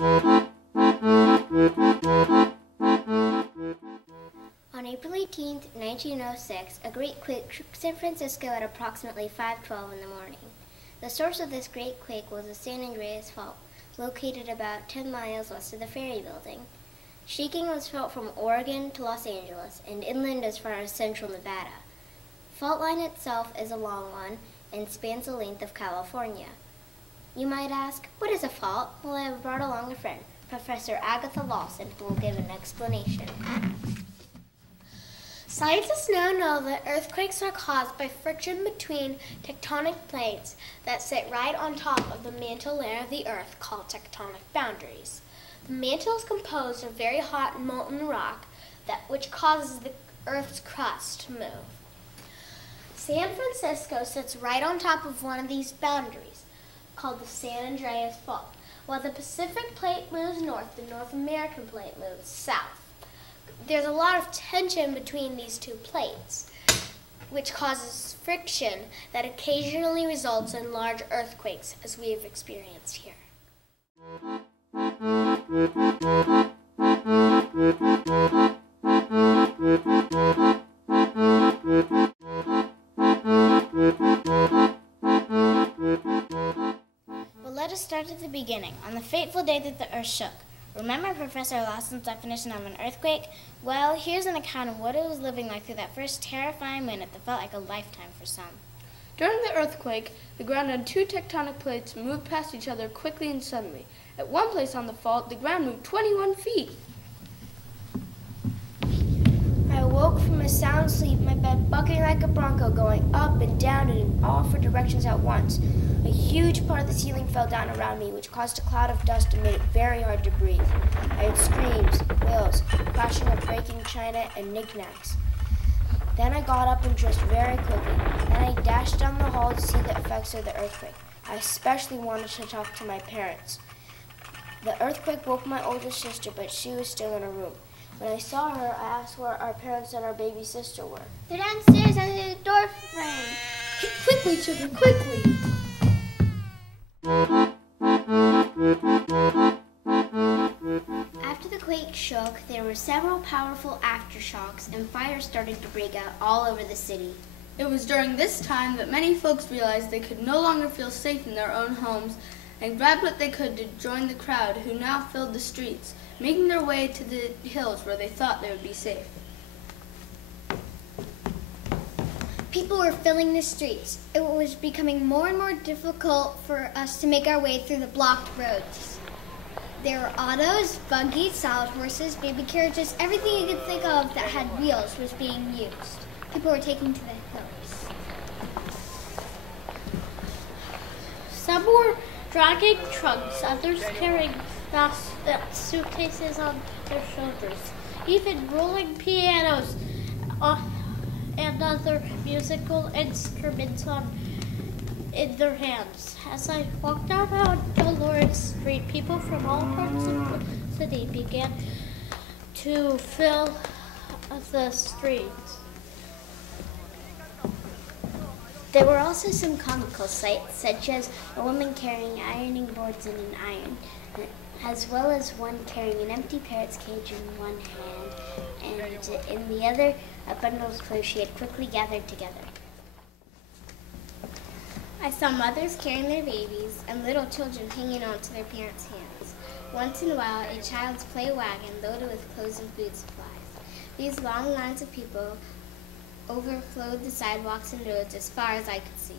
On April 18, 1906, a Great Quake shook San Francisco at approximately 5:12 in the morning. The source of this Great Quake was the San Andreas Fault, located about 10 miles west of the Ferry Building. Shaking was felt from Oregon to Los Angeles and inland as far as central Nevada. Fault line itself is a long one and spans the length of California. You might ask, what is a fault? Well, I have brought along a friend, Professor Agatha Lawson, who will give an explanation. Scientists now know that earthquakes are caused by friction between tectonic plates that sit right on top of the mantle layer of the Earth, called tectonic boundaries. The mantle is composed of very hot molten rock which causes the Earth's crust to move. San Francisco sits right on top of one of these boundaries, called the San Andreas Fault. While the Pacific plate moves north, the North American plate moves south. There's a lot of tension between these two plates, which causes friction that occasionally results in large earthquakes, as we have experienced here. Well, let us start at the beginning, on the fateful day that the Earth shook. Remember Professor Lawson's definition of an earthquake? Well, here's an account of what it was living like through that first terrifying minute that felt like a lifetime for some. During the earthquake, the ground and two tectonic plates moved past each other quickly and suddenly. At one place on the fault, the ground moved 21 feet. I awoke from a sound sleep, my bed bucking like a bronco, going up and down and in all four directions at once. A huge part of the ceiling fell down around me, which caused a cloud of dust and made it very hard to breathe. I heard screams, wails, crashing of breaking china, and knickknacks. Then I got up and dressed very quickly. Then I dashed down the hall to see the effects of the earthquake. I especially wanted to talk to my parents. The earthquake woke my oldest sister, but she was still in her room. When I saw her, I asked where our parents and our baby sister were. They're downstairs under the door frame. Quickly, children, quickly! After the quake shook, there were several powerful aftershocks, and fires started to break out all over the city. It was during this time that many folks realized they could no longer feel safe in their own homes and grabbed what they could to join the crowd who now filled the streets, making their way to the hills where they thought they would be safe. People were filling the streets. It was becoming more and more difficult for us to make our way through the blocked roads. There were autos, buggies, salad horses, baby carriages, everything you could think of that had wheels was being used. People were taken to the hills. Some were dragging trunks, others carrying suitcases on their shoulders, even rolling pianos and other musical instruments in their hands. As I walked down Dolores Street, people from all parts of the city began to fill the streets. There were also some comical sights, such as a woman carrying ironing boards in an iron, as well as one carrying an empty parrot's cage in one hand, and in the other, a bundle of clothes she had quickly gathered together. I saw mothers carrying their babies and little children hanging on to their parents' hands. Once in a while, a child's play wagon loaded with clothes and food supplies. These long lines of people overflowed the sidewalks and roads as far as I could see.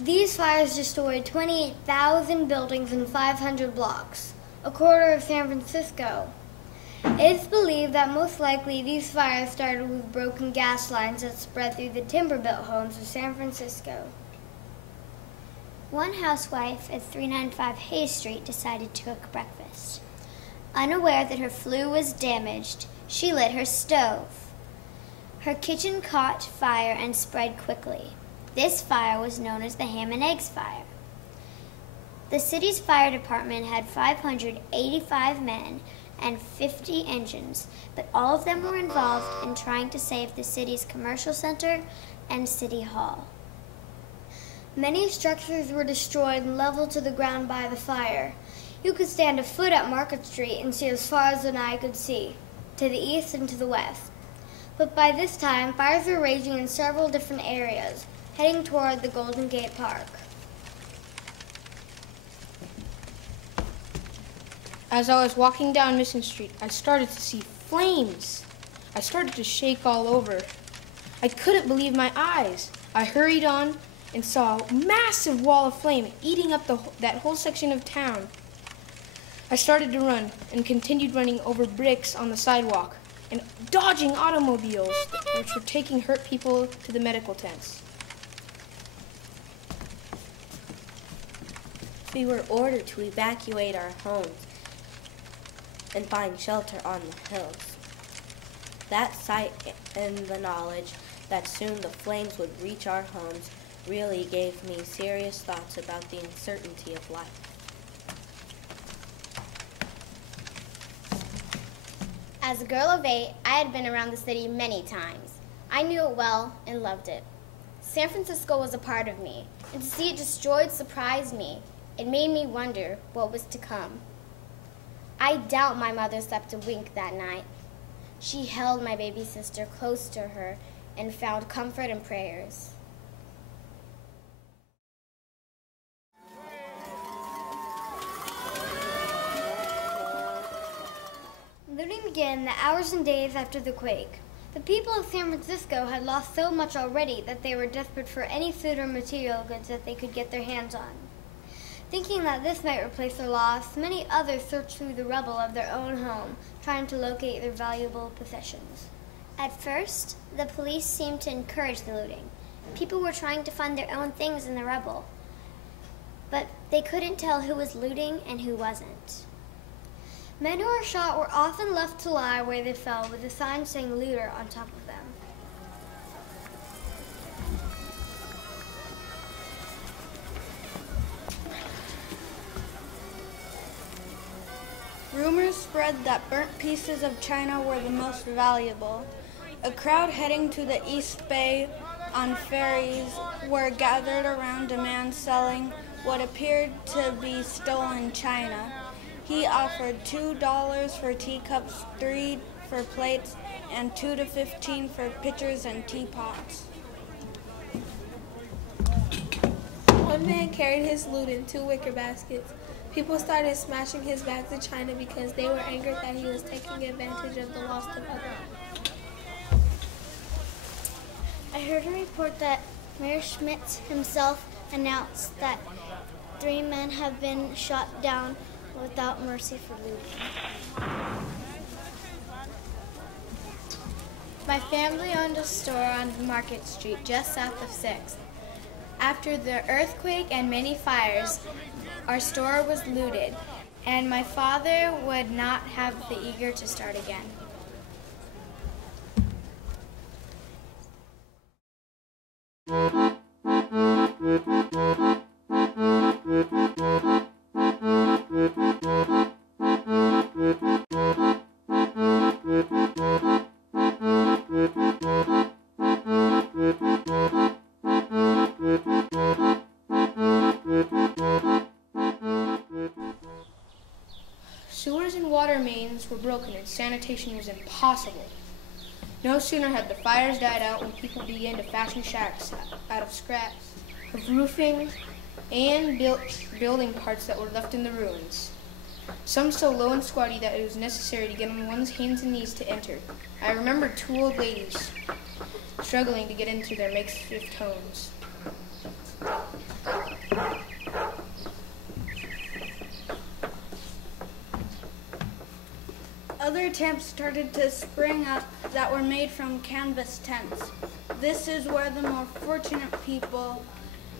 These fires destroyed 28,000 buildings and 500 blocks, a quarter of San Francisco. It's believed that most likely these fires started with broken gas lines that spread through the timber-built homes of San Francisco. One housewife at 395 Hayes Street decided to cook breakfast. Unaware that her flue was damaged, she lit her stove. Her kitchen caught fire and spread quickly. This fire was known as the Ham and Eggs Fire. The city's fire department had 585 men, and 50 engines, but all of them were involved in trying to save the city's commercial center and city hall. Many structures were destroyed and leveled to the ground by the fire. You could stand a foot at Market Street and see as far as an eye could see, to the east and to the west. But by this time, fires were raging in several different areas, heading toward the Golden Gate Park. As I was walking down Mission Street, I started to see flames. I started to shake all over. I couldn't believe my eyes. I hurried on and saw a massive wall of flame eating up that whole section of town. I started to run and continued running over bricks on the sidewalk and dodging automobiles which were taking hurt people to the medical tents. We were ordered to evacuate our homes and find shelter on the hills. That sight and the knowledge that soon the flames would reach our homes really gave me serious thoughts about the uncertainty of life. As a girl of 8, I had been around the city many times. I knew it well and loved it. San Francisco was a part of me, and to see it destroyed surprised me. It made me wonder what was to come. I doubt my mother slept a wink that night. She held my baby sister close to her and found comfort in prayers. Looting began the hours and days after the quake. The people of San Francisco had lost so much already that they were desperate for any food or material goods that they could get their hands on. Thinking that this might replace their loss, many others searched through the rubble of their own home, trying to locate their valuable possessions. At first, the police seemed to encourage the looting. People were trying to find their own things in the rubble, but they couldn't tell who was looting and who wasn't. Men who were shot were often left to lie where they fell with a sign saying looter on top of them. Rumors spread that burnt pieces of china were the most valuable. A crowd heading to the East Bay on ferries were gathered around a man selling what appeared to be stolen china. He offered $2 for teacups, $3 for plates, and $2 to $15 for pitchers and teapots. One man carried his loot in 2 wicker baskets. People started smashing his bags of china because they were angered that he was taking advantage of the loss of others. I heard a report that Mayor Schmidt himself announced that 3 men have been shot down without mercy for looting. My family owned a store on Market Street just south of 6th. After the earthquake and many fires, our store was looted, and my father would not have the eager to start again. Sewers and water mains were broken and sanitation was impossible. No sooner had the fires died out when people began to fashion shacks out of scraps of roofing and building parts that were left in the ruins. Some so low and squatty that it was necessary to get on one's hands and knees to enter. I remember 2 old ladies struggling to get into their makeshift homes. Other tents started to spring up that were made from canvas tents. This is where the more fortunate people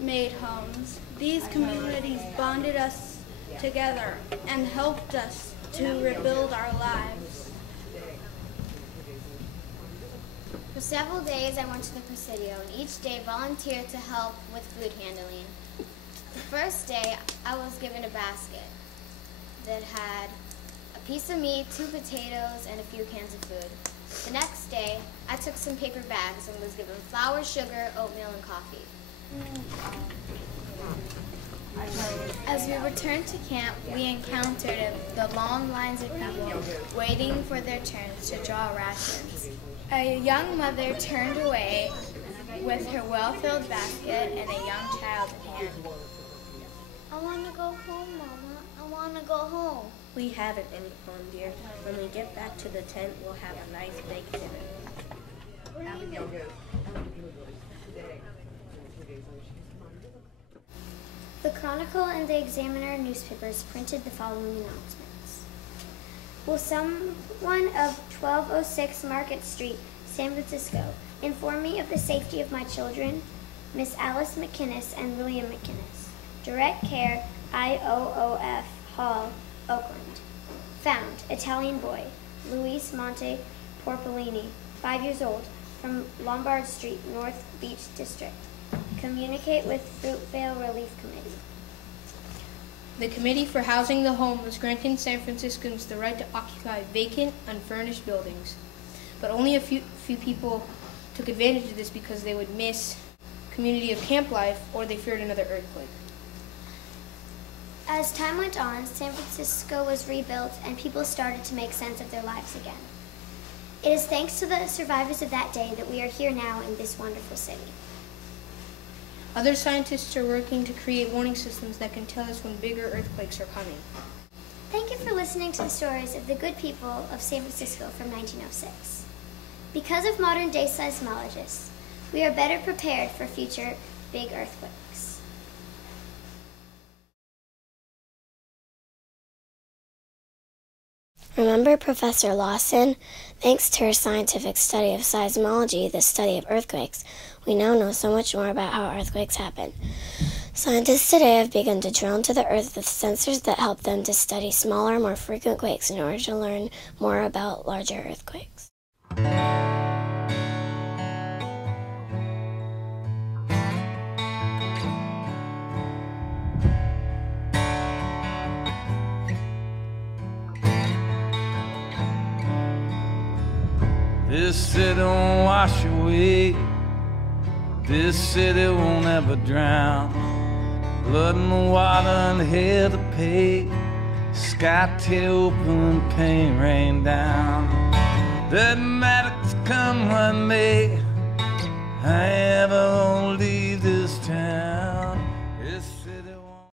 made homes. These communities bonded us together and helped us to rebuild our lives. For several days, I went to the Presidio and each day volunteered to help with food handling. The first day, I was given a basket that had a piece of meat, 2 potatoes, and a few cans of food. The next day, I took some paper bags and was given flour, sugar, oatmeal, and coffee. As we returned to camp, we encountered the long lines of people waiting for their turns to draw rations. A young mother turned away with her well-filled basket and a young child in hand. I want to go home, Mama. I want to go home. We haven't any fun, dear. When we get back to the tent, we'll have a nice big dinner. The Chronicle and the Examiner newspapers printed the following announcements. Will someone of 1206 Market Street, San Francisco, inform me of the safety of my children? Miss Alice McInnes and William McInnes. Direct care, IOOF Hall, Oakland. Found, Italian boy, Luis Monte Porpolini, 5 years old, from Lombard Street, North Beach District. Communicate with Fruitvale Relief Committee. The Committee for Housing the Homeless granting San Franciscans the right to occupy vacant, unfurnished buildings. But only a few people took advantage of this because they would miss community of camp life or they feared another earthquake. As time went on, San Francisco was rebuilt and people started to make sense of their lives again. It is thanks to the survivors of that day that we are here now in this wonderful city. Other scientists are working to create warning systems that can tell us when bigger earthquakes are coming. Thank you for listening to the stories of the good people of San Francisco from 1906. Because of modern-day seismologists, we are better prepared for future big earthquakes. Remember Professor Lawson? Thanks to her scientific study of seismology, the study of earthquakes, we now know so much more about how earthquakes happen. Scientists today have begun to drill into the earth with sensors that help them to study smaller, more frequent quakes in order to learn more about larger earthquakes. This city won't wash away. This city won't ever drown. Blood in the water and hell to pay. Sky tear open, pain rain down. Doesn't matter come what may. I ever won't leave this town.